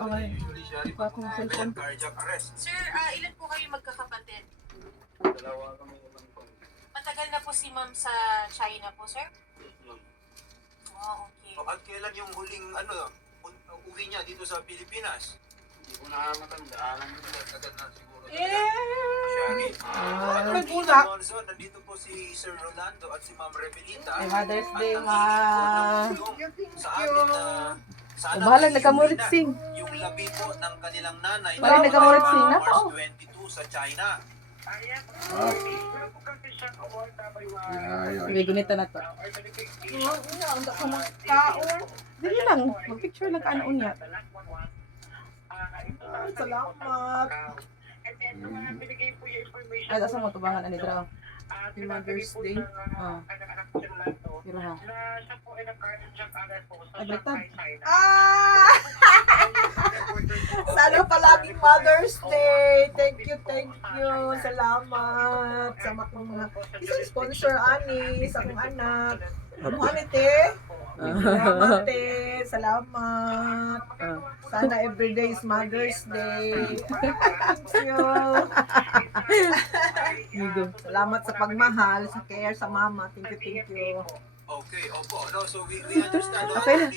Okay. Pa akong cellphone. Cardiac arrest. Sir, ilan po kayo magkakapatid? Dalawa kami naman po. Matagal na po si ma'am sa China po, sir? Oh, okay. At kailan yung huling uwi niya dito sa Pilipinas? Hindi ko na matandaan. Agad na siguro. Shari. May bulak. Nandito po si Sir Rolando at si Ma'am Rebelita. Ay, Mother's Day, At ma. ang sa atin na sana Bahala, nagkamurit sing. yung labi po ng kanilang nanay Bahala, nagkamurit sing na March po. 22 sa China. Sige, gunita na to. Dili lang, mag-picture lang ka ano unya. Salamat. Ay, asa mo tubangan ani dra? Yung Mother's Day. Kira ha. Ay, baliktad. Sana palaging Mother's Day. Thank you, thank you. Salamat. Sa mga isang sponsor ani sa akong anak. Ano te? Salamat te. Salamat. Sana everyday is Mother's Day. Thank you. Salamat sa pagmahal, sa care sa mama. Thank you, thank you. Okay, opo. No, so we understand. Okay na.